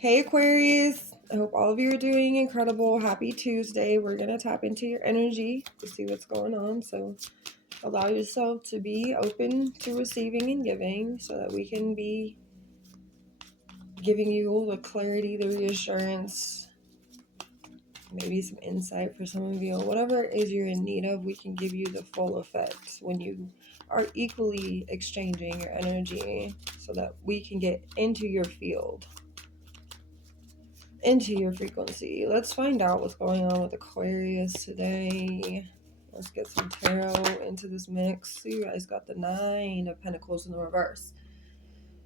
Hey Aquarius, I hope all of you are doing incredible. Happy Tuesday. We're going to tap into your energy to see what's going on. So allow yourself to be open to receiving and giving so that we can be giving you the clarity, the reassurance, maybe some insight for some of you. Whatever it is you're in need of, we can give you the full effect when you are equally exchanging your energy so that we can get into your field, into your frequency. Let's find out what's going on with Aquarius today. Let's get some tarot into this mix. So you guys got the Nine of Pentacles in the reverse.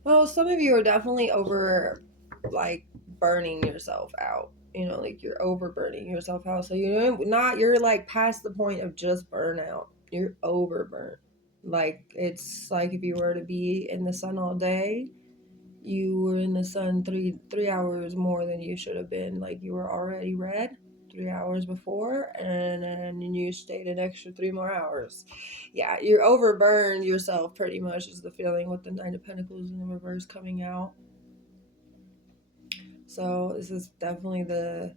Well, some of you are definitely over, like, burning yourself out. You know, like you're over burning yourself out. So you're like past the point of just burnout. You're over burnt. Like, it's like if you were to be in the sun all day, you were in the sun three hours more than you should have been. Like, you were already red 3 hours before, and then you stayed an extra 3 more hours. Yeah, you're overburned yourself, pretty much, is the feeling with the Nine of Pentacles in the reverse coming out. So this is definitely the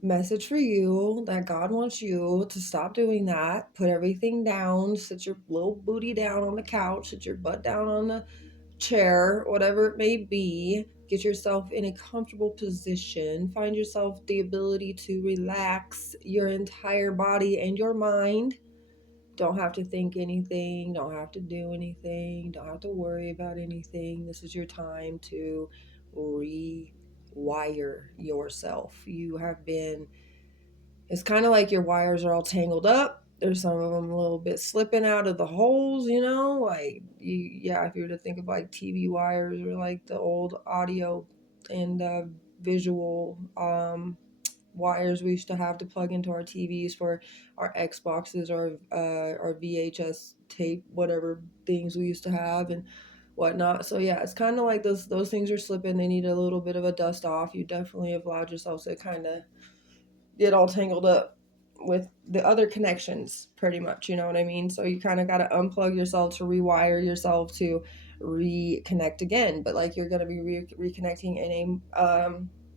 message for you that God wants you to stop doing that. Put everything down. Sit your little booty down on the couch. Sit your butt down on the chair, whatever it may be. Get yourself in a comfortable position. Find yourself the ability to relax your entire body and your mind. Don't have to think anything, don't have to do anything, don't have to worry about anything. This is your time to rewire yourself. You have been, it's kind of like your wires are all tangled up. There's some of them a little bit slipping out of the holes, you know, like if you were to think of like TV wires or like the old audio and visual wires we used to have to plug into our TVs for our Xboxes or our VHS tape, whatever things we used to have and whatnot. So yeah, it's kind of like those things are slipping. They need a little bit of a dust off. You definitely have allowed yourself to kind of get all tangled up with the other connections, pretty much, you know what I mean? So you kind of got to unplug yourself to rewire yourself to reconnect again. But like, you're going to be reconnecting in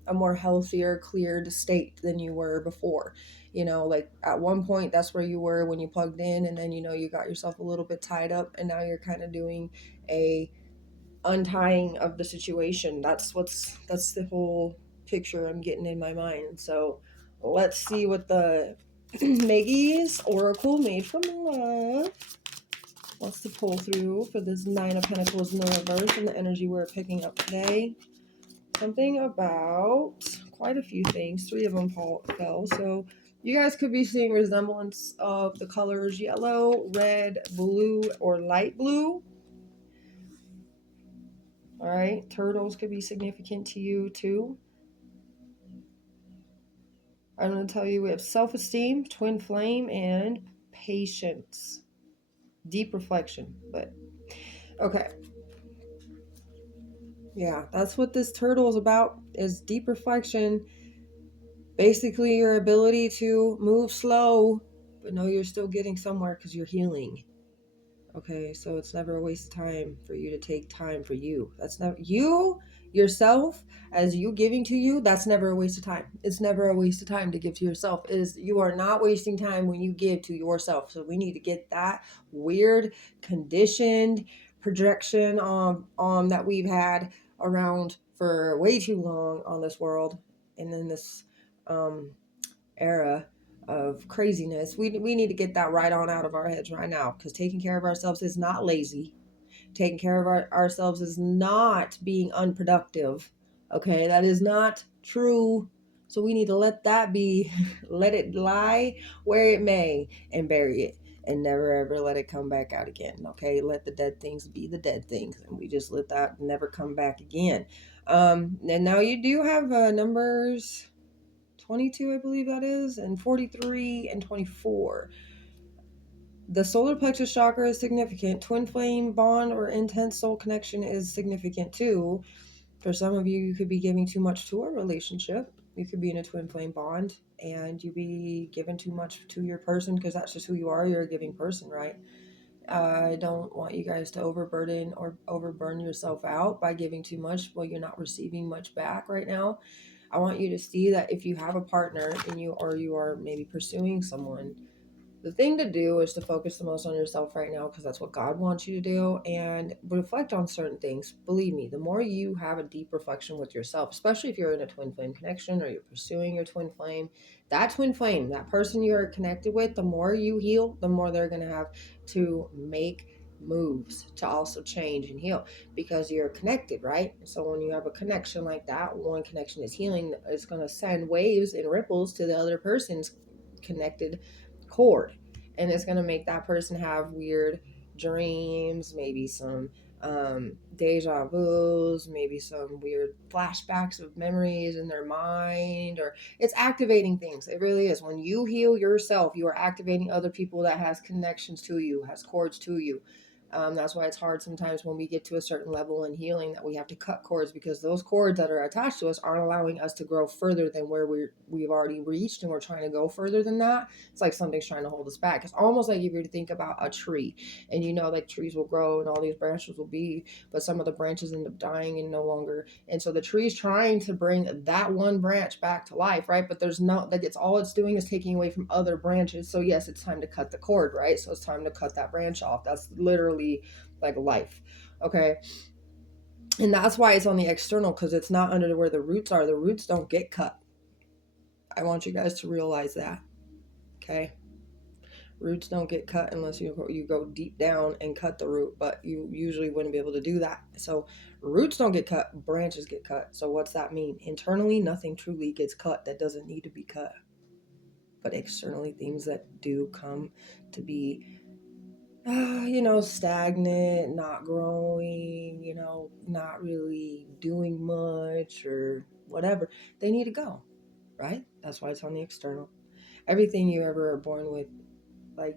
a more healthier, cleared state than you were before. You know, like at one point that's where you were when you plugged in, and then, you know, you got yourself a little bit tied up, and now you're kind of doing a untying of the situation. That's the whole picture I'm getting in my mind. So let's see what the Maggie's Oracle Made from Love wants to pull through for this Nine of Pentacles in the reverse and the energy we're picking up today. Something about quite a few things. Three of them fell. So you guys could be seeing resemblance of the colors yellow, red, blue, or light blue. All right, turtles could be significant to you too. I'm going to tell you we have self-esteem, twin flame, and patience. Deep reflection, but okay. Yeah, that's what this turtle is about, is deep reflection. Basically, your ability to move slow, but know you're still getting somewhere because you're healing. Okay, so it's never a waste of time for you to take time for you. That's never you yourself, as you giving to you. That's never a waste of time. It's never a waste of time to give to yourself. You are not wasting time when you give to yourself. So we need to get that weird conditioned projection that we've had around for way too long on this world and in this era of craziness. We need to get that right on out of our heads right now, because taking care of ourselves is not lazy. Taking care of ourselves is not being unproductive. Okay, that is not true. So we need to let that be, let it lie where it may, and bury it, and never ever let it come back out again. Okay, let the dead things be the dead things, and we just let that never come back again. And now you do have numbers 22, I believe that is, and 43 and 24. The solar plexus chakra is significant. Twin flame bond or intense soul connection is significant too. For some of you, you could be giving too much to a relationship. You could be in a twin flame bond and you be giving too much to your person, because that's just who you are. You're a giving person, right? I don't want you guys to overburden or overburn yourself out by giving too much while you're not receiving much back right now. I want you to see that if you have a partner and you are maybe pursuing someone, the thing to do is to focus the most on yourself right now, because that's what God wants you to do, and reflect on certain things. Believe me, the more you have a deep reflection with yourself, especially if you're in a twin flame connection or you're pursuing your twin flame, that twin flame, that person you're connected with, the more you heal, the more they're going to have to make moves to also change and heal, because you're connected, right? So when you have a connection like that, one connection is healing, it's going to send waves and ripples to the other person's connected cord, and it's going to make that person have weird dreams, maybe some deja vu's, maybe some weird flashbacks of memories in their mind, or it's activating things. It really is. When you heal yourself, you are activating other people that has connections to you, has cords to you. That's why it's hard sometimes when we get to a certain level in healing that we have to cut cords, because those cords that are attached to us aren't allowing us to grow further than where we've already reached, and we're trying to go further than that. It's like something's trying to hold us back. It's almost like if you were to think about a tree, and like trees will grow and all these branches will be, but some of the branches end up dying and no longer. And so the tree's trying to bring that one branch back to life, right? But there's no, like, it's all it's doing is taking away from other branches. So yes, it's time to cut the cord, right? So it's time to cut that branch off. That's literally like life. Okay. And that's why it's on the external, because it's not under where the roots are. The roots don't get cut. I want you guys to realize that. Okay. Roots don't get cut unless you go deep down and cut the root, but you usually wouldn't be able to do that. So roots don't get cut, branches get cut. So what's that mean? Internally, nothing truly gets cut that doesn't need to be cut. But externally, things that do come to be stagnant, not growing, not really doing much or whatever, they need to go, right? That's why it's on the external. Everything you ever are born with, like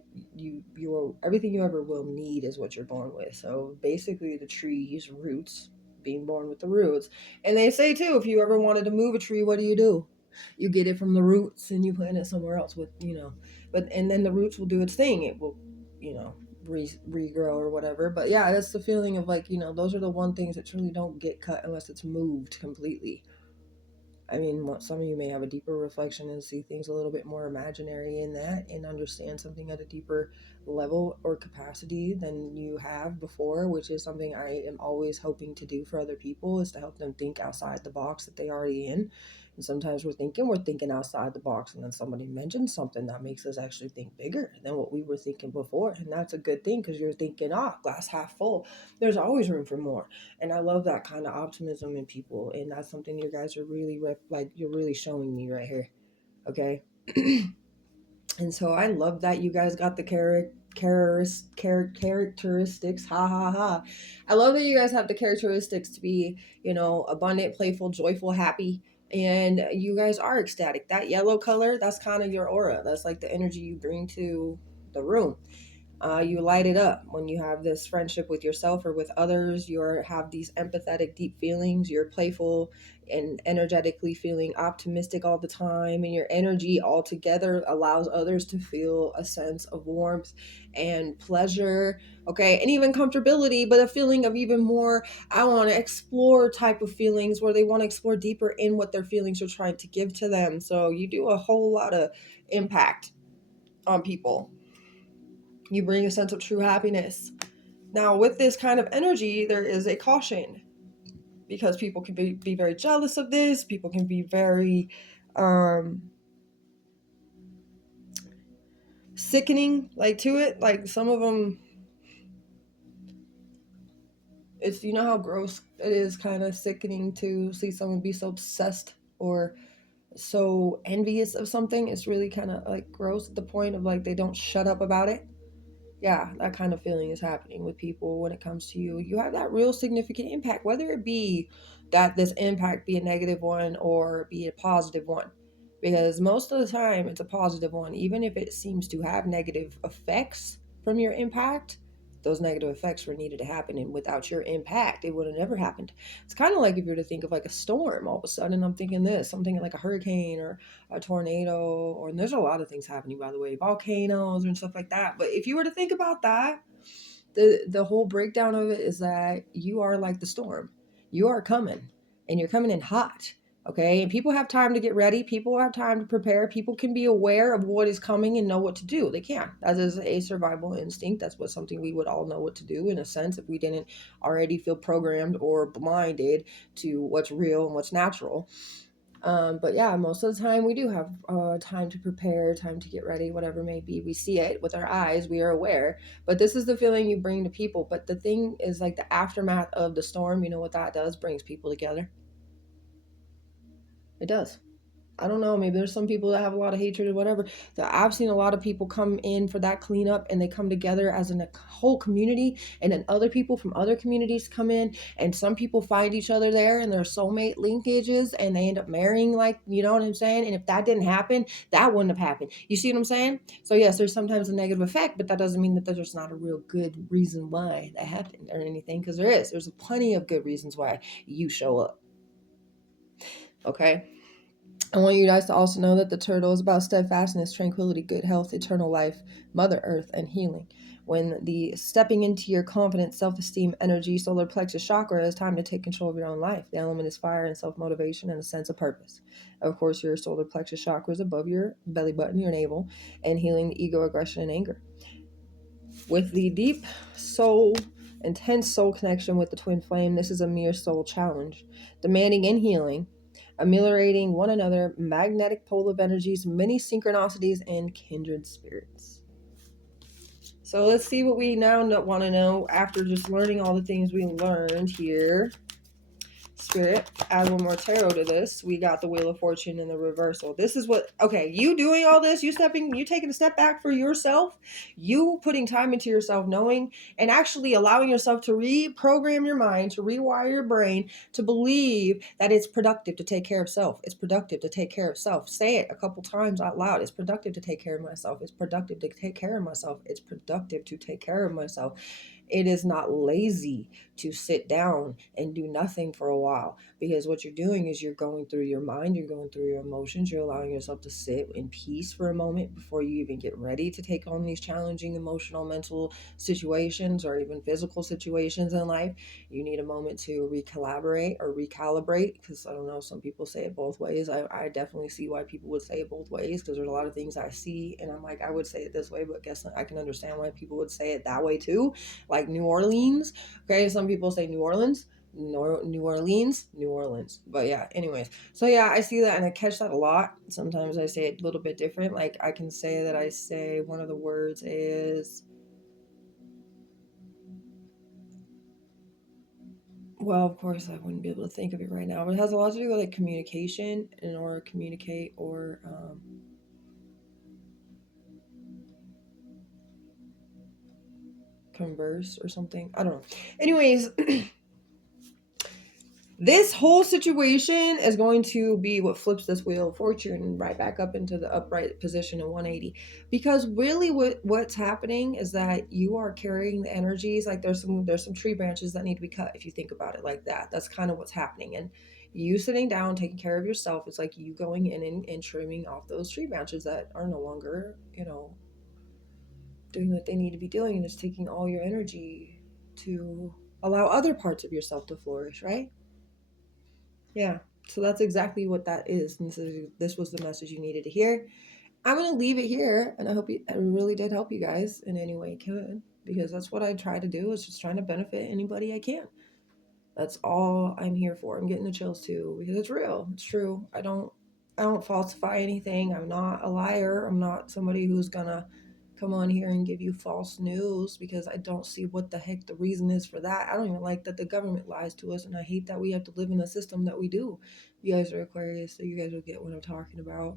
everything you ever will need is what you're born with. So basically the tree's roots, being born with the roots. And they say too, if you ever wanted to move a tree, what do? You get it from the roots and you plant it somewhere else and then the roots will do its thing. It will, regrow or whatever. But yeah, that's the feeling of like, those are the one things that truly don't get cut unless it's moved completely. I mean, some of you may have a deeper reflection and see things a little bit more imaginary in that, and understand something at a deeper level or capacity than you have before, which is something I am always hoping to do for other people, is to help them think outside the box that they already in. And sometimes we're thinking outside the box, and then somebody mentions something that makes us actually think bigger than what we were thinking before. And that's a good thing, because you're thinking, glass half full. There's always room for more. And I love that kind of optimism in people. And that's something you guys are really, you're really showing me right here. Okay. And so I love that you guys got the characteristics. Ha ha ha. I love that you guys have the characteristics to be, abundant, playful, joyful, happy. And you guys are ecstatic. That yellow color, that's kind of your aura. That's like the energy you bring to the room. You light it up when you have this friendship with yourself or with others. You have these empathetic, deep feelings. You're playful and energetically feeling optimistic all the time, and your energy altogether allows others to feel a sense of warmth and pleasure, okay, and even comfortability, but a feeling of even more, I want to explore type of feelings, where they want to explore deeper in what their feelings are trying to give to them. So you do a whole lot of impact on people. You bring a sense of true happiness. Now, with this kind of energy, there is a caution, because people can be very jealous of this. People can be very sickening, like, to it. Like, some of them, it's, how gross it is, kind of sickening to see someone be so obsessed or so envious of something. It's really kind of like gross at the point of like they don't shut up about it. Yeah, that kind of feeling is happening with people when it comes to you. You have that real significant impact, whether it be that this impact be a negative one or be a positive one. Because most of the time it's a positive one, even if it seems to have negative effects from your impact. Those negative effects were needed to happen, and without your impact, it would have never happened. It's kind of like if you were to think of like a storm. All of a sudden, I'm thinking something like a hurricane or a tornado, and there's a lot of things happening, by the way, volcanoes and stuff like that. But if you were to think about that, The whole breakdown of it is that you are like the storm. You are coming, and you're coming in hot. Okay, and people have time to get ready. People have time to prepare. People can be aware of what is coming and know what to do. They can. That is a survival instinct. That's what something we would all know what to do in a sense if we didn't already feel programmed or blinded to what's real and what's natural. But yeah, most of the time we do have time to prepare, time to get ready, whatever it may be. We see it with our eyes, we are aware. But this is the feeling you bring to people. But the thing is, like, the aftermath of the storm, you know what that does? Brings people together. It does. I don't know, maybe there's some people that have a lot of hatred or whatever. That I've seen a lot of people come in for that cleanup, and they come together as a whole community, and then other people from other communities come in, and some people find each other there and their soulmate linkages, and they end up marrying, like, you know what I'm saying? And if that didn't happen, that wouldn't have happened. You see what I'm saying? So yes, there's sometimes a negative effect, but that doesn't mean that there's not a real good reason why that happened or anything, because there's plenty of good reasons why you show up. Okay. I want you guys to also know that the turtle is about steadfastness, tranquility, good health, eternal life, Mother Earth, and healing. When the stepping into your confidence, self-esteem, energy, solar plexus chakra is time to take control of your own life. The element is fire and self-motivation and a sense of purpose. Of course, your solar plexus chakra is above your belly button, your navel, and healing the ego, aggression, and anger. With the deep soul, intense soul connection with the twin flame, this is a mere soul challenge, demanding and healing, ameliorating one another, magnetic pole of energies, many synchronicities, and kindred spirits. So let's see what we now want to know after just learning all the things we learned here. Spirit, add one more tarot to this. We got the Wheel of Fortune in the reversal. This is what, okay, you doing all this, you taking a step back for yourself, you putting time into yourself, knowing and actually allowing yourself to reprogram your mind, to rewire your brain, to believe that it's productive to take care of self. It's productive to take care of self. Say it a couple times out loud. It's productive to take care of myself. It's productive to take care of myself. It's productive to take care of myself. It is not lazy to sit down and do nothing for a while, because what you're doing is you're going through your mind, you're going through your emotions, you're allowing yourself to sit in peace for a moment before you even get ready to take on these challenging emotional, mental situations or even physical situations in life. You need a moment to recollaborate or recalibrate, because I don't know, some people say it both ways. I definitely see why people would say it both ways, because there's a lot of things I see and I'm like, I would say it this way, but guess I can understand why people would say it that way too. Like New Orleans. Okay, some people say New Orleans. New Orleans. But yeah, anyways. So yeah, I see that and I catch that a lot. Sometimes I say it a little bit different. Like I can say that I say one of the words is, well, of course I wouldn't be able to think of it right now, but it has a lot to do with like communication and or communicate or converse or something. I don't know. Anyways, this whole situation is going to be what flips this Wheel of Fortune right back up into the upright position in 180. Because really what's happening is that you are carrying the energies. Like there's some tree branches that need to be cut, if you think about it like that. That's kind of what's happening. And you sitting down, taking care of yourself, it's like you going in and trimming off those tree branches that are no longer, doing what they need to be doing, and it's taking all your energy to allow other parts of yourself to flourish, right? Yeah. So that's exactly what that is. And this was the message you needed to hear. I'm going to leave it here, and I hope I really did help you guys in any way I could, because that's what I try to do, is just trying to benefit anybody I can. That's all I'm here for. I'm getting the chills too, because it's real. It's true. I don't falsify anything. I'm not a liar. I'm not somebody who's going to come on here and give you false news, because I don't see what the heck the reason is for that. I don't even like that the government lies to us, and I hate that we have to live in a system that we do. You guys are Aquarius, so you guys will get what I'm talking about.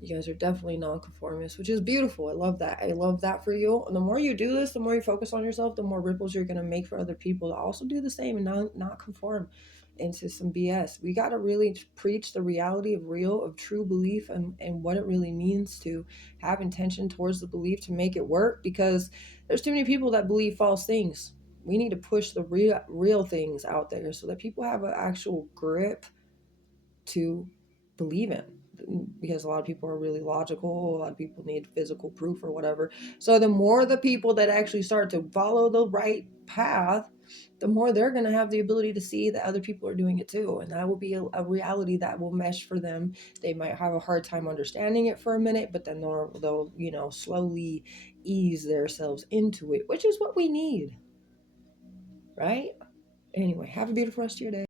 You guys are definitely nonconformists, which is beautiful. I love that. I love that for you. And the more you do this, the more you focus on yourself, the more ripples you're going to make for other people to also do the same and not conform into some BS. We got to really preach the reality of true belief, and what it really means to have intention towards the belief to make it work, because there's too many people that believe false things. We need to push the real things out there so that people have an actual grip to believe in, because a lot of people are really logical. A lot of people need physical proof or whatever. So the more the people that actually start to follow the right path, the more they're going to have the ability to see that other people are doing it too. And that will be a reality that will mesh for them. They might have a hard time understanding it for a minute, but then they'll slowly ease themselves into it, which is what we need. Right? Anyway, have a beautiful rest of your day.